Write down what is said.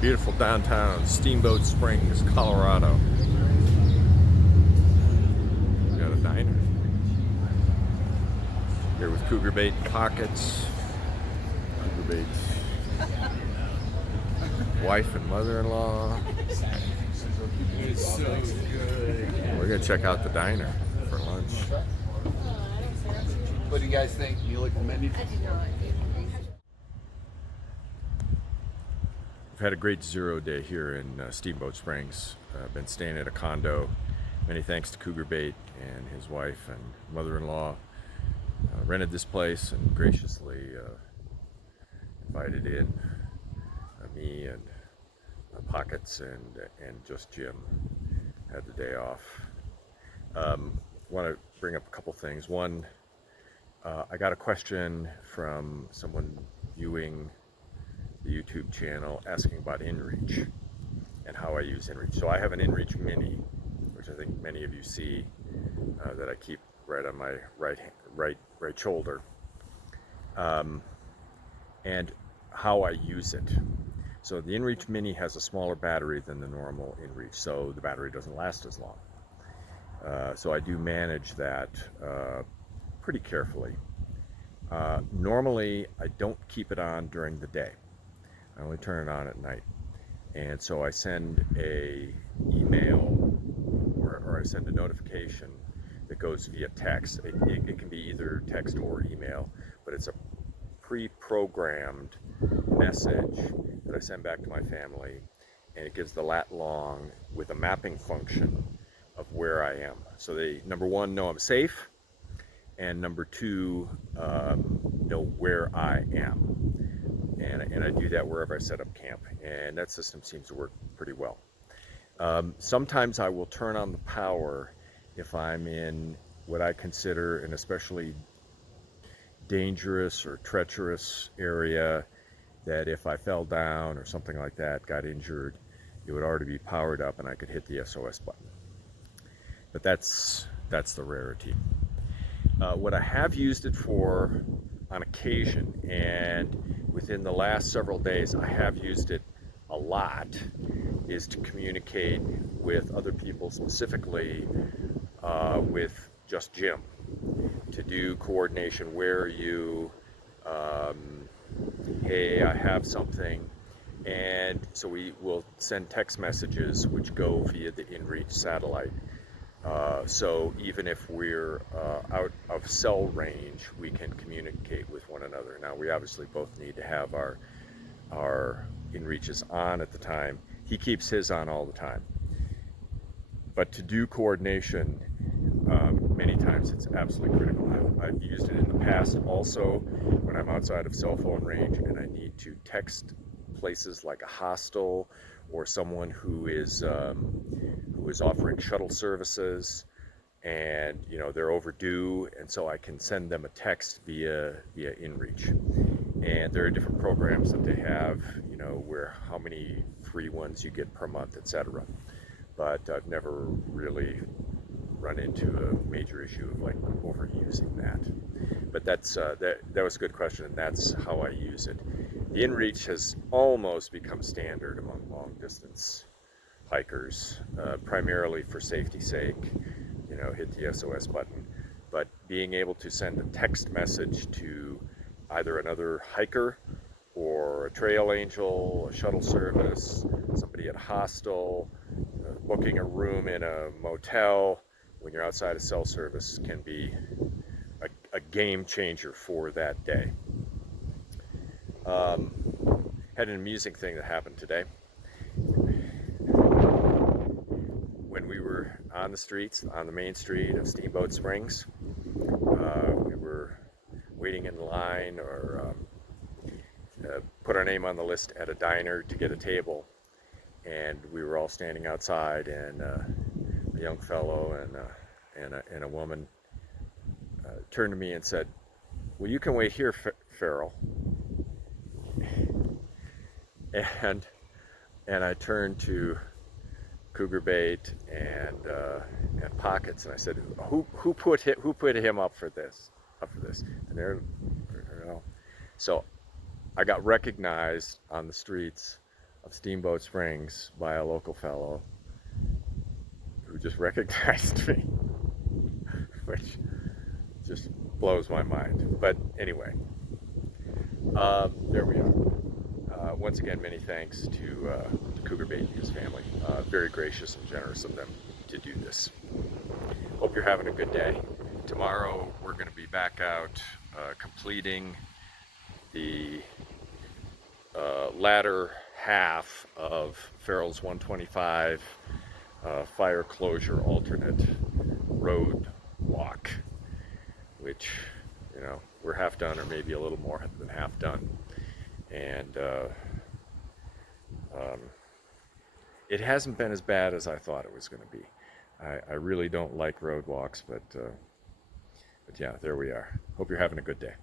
Beautiful downtown Steamboat Springs, Colorado. We got a diner here with cougar bait and pockets. Cougar bait's wife and mother-in-law. It's so good. We're gonna check out the diner for lunch. What do you guys think? You look at the menu? We've had a great zero day here in Steamboat Springs. Been staying at a condo. Many thanks to Cougar Bait and his wife and mother-in-law. Rented this place and graciously invited in me and Pockets and just Jim. Had the day off. Want to bring up a couple things. One, I got a question from someone viewing the YouTube channel asking about InReach and how I use InReach. So I have an InReach Mini, which I think many of you see, that I keep right on my right shoulder, and how I use it. So the InReach Mini has a smaller battery than the normal InReach, so the battery doesn't last as long. So I do manage that pretty carefully. Normally, I don't keep it on during the day. I only turn it on at night. And so I send a email or I send a notification that goes via text. It can be either text or email, but it's a pre-programmed message that I send back to my family, and it gives the lat long with a mapping function of where I am. So they, number one, know I'm safe, and number two, know where I am. And I do that wherever I set up camp, and that system seems to work pretty well. Sometimes I will turn on the power if I'm in what I consider an especially dangerous or treacherous area, that if I fell down or something like that, got injured, it would already be powered up and I could hit the SOS button. But that's the rarity. What I have used it for on occasion, and within the last several days I have used it a lot, is to communicate with other people, specifically with just Jim, to do coordination. Where are you? Hey, I have something. And so we will send text messages which go via the InReach satellite. So even if we're out of cell range, we can communicate with one another. Now, we obviously both need to have our InReaches on at the time. He keeps his on all the time. But to do coordination, many times it's absolutely critical. I've used it in the past also when I'm outside of cell phone range and I need to text places like a hostel or someone who is offering shuttle services, and they're overdue, and so I can send them a text via InReach. And there are different programs that they have, where how many free ones you get per month, etc. But I've never really run into a major issue of like overusing that. But that was a good question, and that's how I use it. The InReach has almost become standard among long distance hikers, primarily for safety's sake, hit the SOS button. But being able to send a text message to either another hiker or a trail angel, a shuttle service, somebody at a hostel, booking a room in a motel when you're outside of cell service can be a game changer for that day. Had an amusing thing that happened today. When we were on the streets, on the main street of Steamboat Springs, we were waiting in line or put our name on the list at a diner to get a table, and we were all standing outside, and a young fellow and a woman turned to me and said, "Well, you can wait here, Farrell." And I turned to Cougar Bait and Pockets, and I said, "Who put him up for this?" And so I got recognized on the streets of Steamboat Springs by a local fellow who just recognized me, which just blows my mind. But anyway, there we are. Once again, many thanks to Cougar Bait News family. Very gracious and generous of them to do this. Hope you're having a good day. Tomorrow we're going to be back out completing the latter half of Farrell's 125 fire closure alternate road walk, which, you know, we're half done, or maybe a little more than half done. And it hasn't been as bad as I thought it was going to be. I really don't like road walks, but yeah, there we are. Hope you're having a good day.